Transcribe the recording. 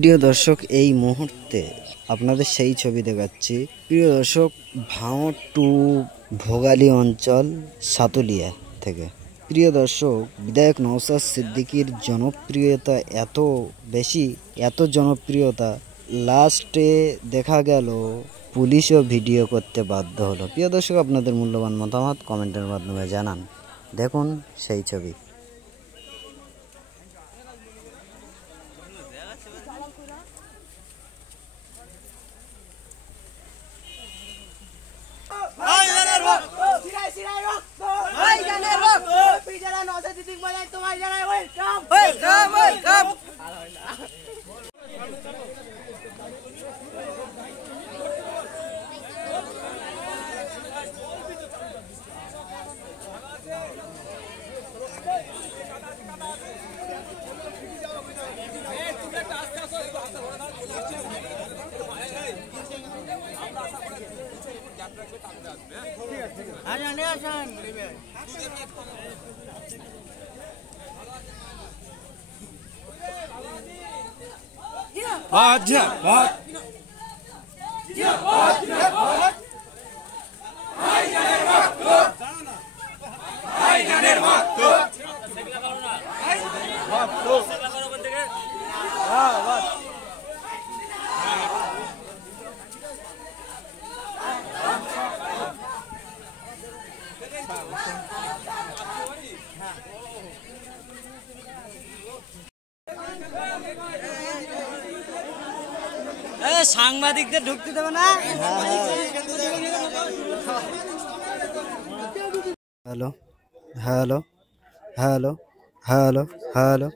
প্রিয় দর্শক, এই মুহূর্তে আপনাদের সেই ছবি দেখাচ্ছি। প্রিয় দর্শক, ভাঙড় টু ভোগালী অঞ্চল সাতুলিয়া থেকে। প্রিয় দর্শক, বিধায়ক নওশাদ সিদ্দিকীর জনপ্রিয়তা এত বেশি, এত জনপ্রিয়তা, লাস্টে দেখা গেল পুলিশও ভিডিও করতে বাধ্য হলো। প্রিয় দর্শক, আপনাদের মূল্যবান মতামত কমেন্টের মাধ্যমে জানান। দেখুন সেই ছবি। সাংবাদিকদের ঢুকতে দেবে না। Hello hello hello hello hello